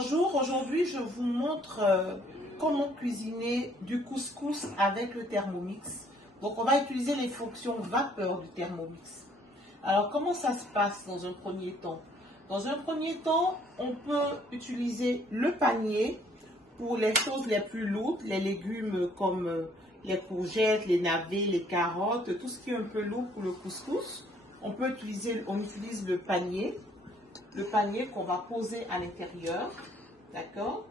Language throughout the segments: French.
Bonjour, aujourd'hui je vous montre comment cuisiner du couscous avec le Thermomix. Donc on va utiliser les fonctions vapeur du Thermomix. Alors comment ça se passe dans un premier temps? Dans un premier temps, on peut utiliser le panier pour les choses les plus lourdes, les légumes comme les courgettes, les navets, les carottes, tout ce qui est un peu lourd pour le couscous. On utilise le panier qu'on va poser à l'intérieur, d'accord?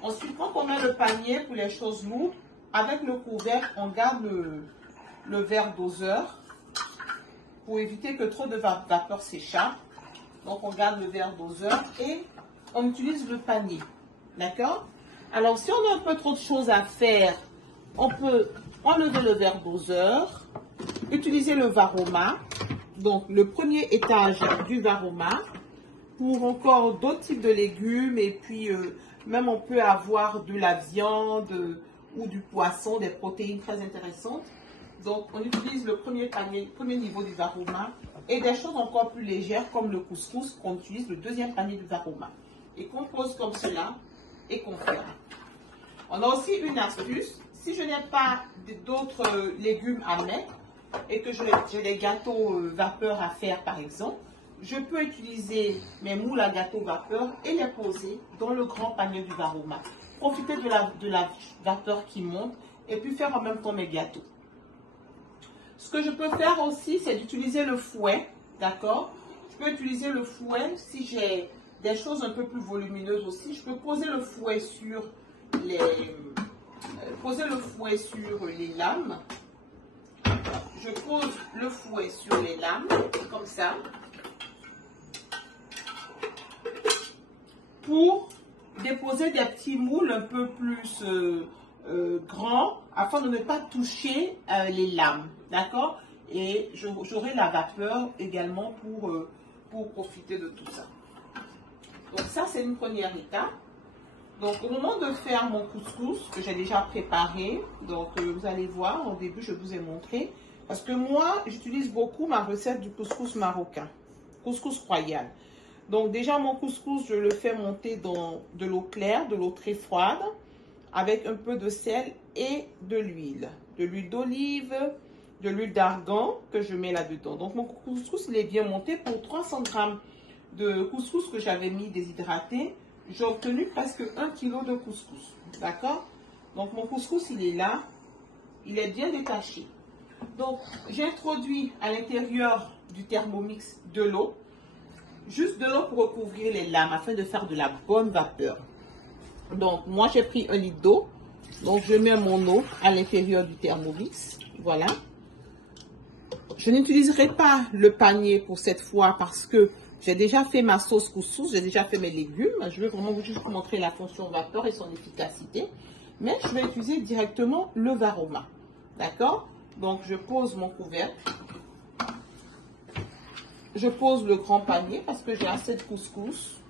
Ensuite, quand on met le panier pour les choses lourdes, avec le couvercle, on garde le verre doseur pour éviter que trop de vapeur s'échappe. Donc, on garde le verre doseur et on utilise le panier, d'accord? Alors, si on a un peu trop de choses à faire, on peut enlever le verre doseur, utiliser le varoma. Donc, le premier étage du varoma pour encore d'autres types de légumes et puis même on peut avoir de la viande ou du poisson, des protéines très intéressantes. Donc, on utilise le premier niveau du varoma et des choses encore plus légères comme le couscous qu'on utilise le deuxième panier du varoma et qu'on pose comme cela et qu'on ferme. On a aussi une astuce. Si je n'ai pas d'autres légumes à mettre, et que j'ai des gâteaux vapeur à faire par exemple, je peux utiliser mes moules à gâteau vapeur et les poser dans le grand panier du varoma. Profiter de la vapeur qui monte et puis faire en même temps mes gâteaux. Ce que je peux faire aussi, c'est d'utiliser le fouet, d'accord? Je peux utiliser le fouet si j'ai des choses un peu plus volumineuses aussi. Je peux poser le fouet sur les lames. Je pose le fouet sur les lames, comme ça, pour déposer des petits moules un peu plus grands, afin de ne pas toucher les lames, d'accord? Et j'aurai la vapeur également pour profiter de tout ça. Donc ça, c'est une première étape. Donc au moment de faire mon couscous, que j'ai déjà préparé, donc vous allez voir, au début je vous ai montré, parce que moi, j'utilise beaucoup ma recette du couscous marocain, couscous royal. Donc déjà, mon couscous, je le fais monter dans de l'eau claire, de l'eau très froide, avec un peu de sel et de l'huile d'olive, de l'huile d'argan que je mets là-dedans. Donc mon couscous, il est bien monté. Pour 300 g de couscous que j'avais mis déshydraté, j'ai obtenu presque 1 kg de couscous, d'accord? Donc mon couscous, il est là, il est bien détaché. Donc, j'ai introduit à l'intérieur du Thermomix de l'eau, juste de l'eau pour recouvrir les lames afin de faire de la bonne vapeur. Donc, moi, j'ai pris 1 litre d'eau. Donc, je mets mon eau à l'intérieur du Thermomix. Voilà. Je n'utiliserai pas le panier pour cette fois parce que j'ai déjà fait ma sauce couscous, j'ai déjà fait mes légumes. Je vais vraiment juste vous montrer la fonction vapeur et son efficacité. Mais je vais utiliser directement le varoma. D'accord? Donc, je pose mon couvercle. Je pose le grand panier parce que j'ai assez de couscous.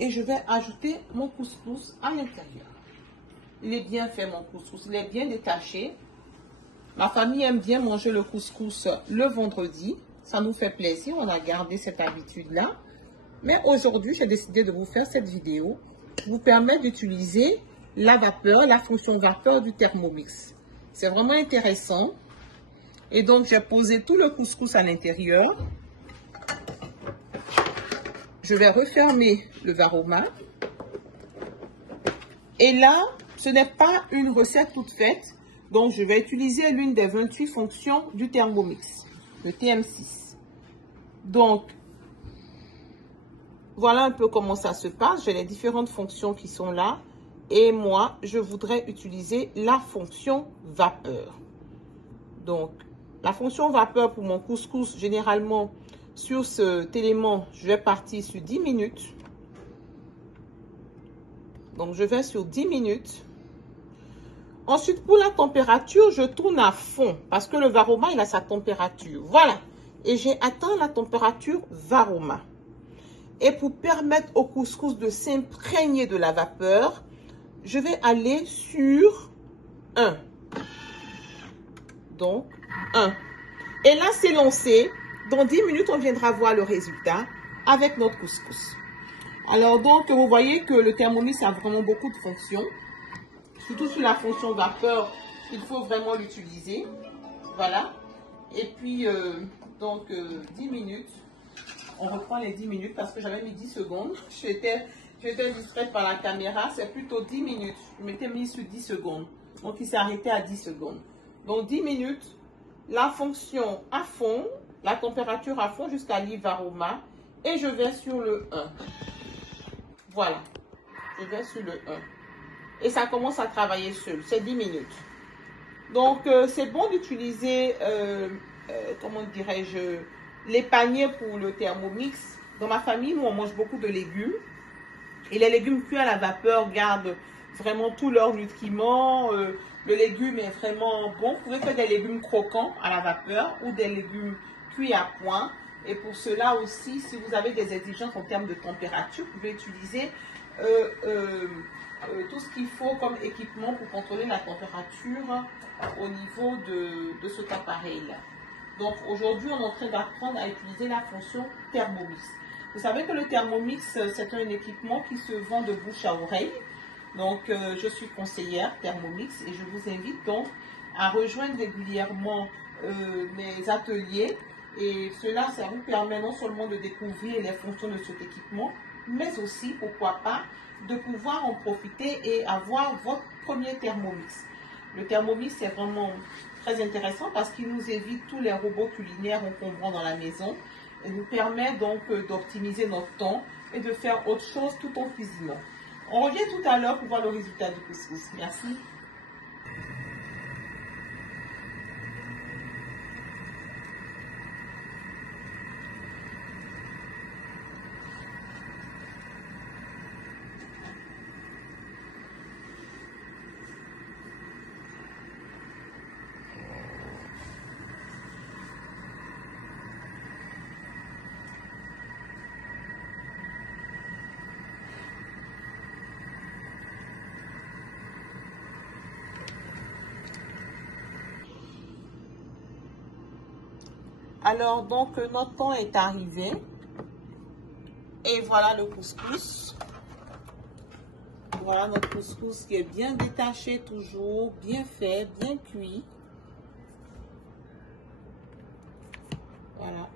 Et je vais ajouter mon couscous à l'intérieur. Il est bien fait, mon couscous. Il est bien détaché. Ma famille aime bien manger le couscous le vendredi. Ça nous fait plaisir. On a gardé cette habitude-là. Mais aujourd'hui, j'ai décidé de vous faire cette vidéo qui vous permet d'utiliser la vapeur, la fonction vapeur du Thermomix. C'est vraiment intéressant. Et donc, j'ai posé tout le couscous à l'intérieur. Je vais refermer le varoma. Et là, ce n'est pas une recette toute faite. Donc, je vais utiliser l'une des 28 fonctions du Thermomix, le TM6. Donc, voilà un peu comment ça se passe. J'ai les différentes fonctions qui sont là. Et moi, je voudrais utiliser la fonction vapeur. Donc, la fonction vapeur pour mon couscous, généralement, sur cet élément, je vais partir sur 10 minutes. Donc, je vais sur 10 minutes. Ensuite, pour la température, je tourne à fond parce que le varoma, il a sa température. Voilà. Et j'ai atteint la température varoma. Et pour permettre au couscous de s'imprégner de la vapeur, je vais aller sur 1. Donc, 1. Et là, c'est lancé. Dans 10 minutes, on viendra voir le résultat avec notre couscous. Alors donc, vous voyez que le Thermomix a vraiment beaucoup de fonctions. Surtout sur la fonction vapeur, il faut vraiment l'utiliser. Voilà. Et puis, 10 minutes. On reprend les 10 minutes parce que j'avais mis 10 secondes. J'étais distraite par la caméra. C'est plutôt 10 minutes. Je m'étais mis sur 10 secondes. Donc, il s'est arrêté à 10 secondes. Donc, 10 minutes. La fonction à fond. La température à fond jusqu'à livre aroma. Et je vais sur le 1. Voilà. Je vais sur le 1. Et ça commence à travailler seul. C'est 10 minutes. Donc, c'est bon d'utiliser, comment dirais-je, les paniers pour le Thermomix. Dans ma famille, nous, on mange beaucoup de légumes. Et les légumes cuits à la vapeur gardent vraiment tous leurs nutriments. Le légume est vraiment bon. Vous pouvez faire des légumes croquants à la vapeur ou des légumes cuits à point. Et pour cela aussi, si vous avez des exigences en termes de température, vous pouvez utiliser tout ce qu'il faut comme équipement pour contrôler la température au niveau de cet appareil-là. Donc aujourd'hui, on est en train d'apprendre à utiliser la fonction Thermomix. Vous savez que le Thermomix, c'est un équipement qui se vend de bouche à oreille. Donc je suis conseillère Thermomix et je vous invite donc à rejoindre régulièrement mes ateliers. Et cela, ça vous permet non seulement de découvrir les fonctions de cet équipement, mais aussi, pourquoi pas, de pouvoir en profiter et avoir votre premier Thermomix. Le Thermomix, c'est vraiment très intéressant parce qu'il nous évite tous les robots culinaires encombrants dans la maison et nous permet donc d'optimiser notre temps et de faire autre chose tout en cuisinant. On revient tout à l'heure pour voir le résultat du couscous. Merci. Alors, donc, notre temps est arrivé. Et voilà le couscous. Voilà notre couscous qui est bien détaché toujours, bien fait, bien cuit. Voilà.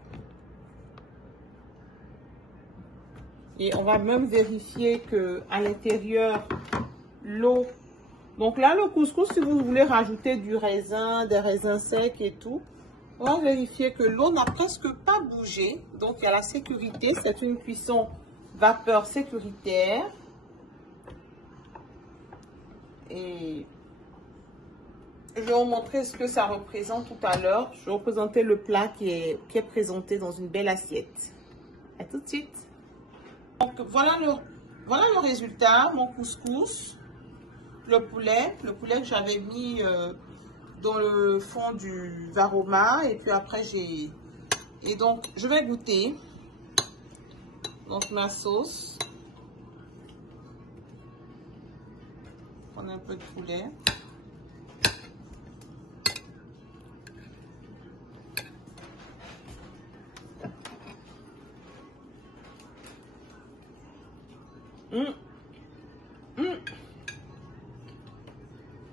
Et on va même vérifier que à l'intérieur, l'eau. Donc là, le couscous, si vous voulez rajouter du raisin, des raisins secs et tout, on va vérifier que l'eau n'a presque pas bougé. Donc, il y a la sécurité. C'est une cuisson vapeur sécuritaire. Et je vais vous montrer ce que ça représente tout à l'heure. Je vais vous présenter le plat qui est présenté dans une belle assiette. À tout de suite. Donc, voilà le résultat. Mon couscous, le poulet que j'avais mis dans le fond du varoma et puis après et donc je vais goûter donc ma sauce. Prendre un peu de poulet.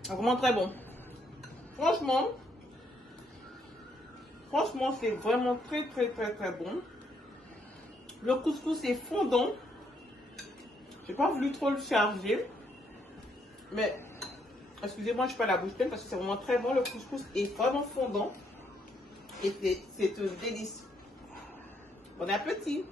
Vraiment très bon. Franchement, c'est vraiment très bon. Le couscous est fondant. J'ai pas voulu trop le charger. Mais, excusez-moi, je suis pas la bouche pleine parce que c'est vraiment très bon. Le couscous est vraiment fondant. Et c'est un délice. Bon appétit.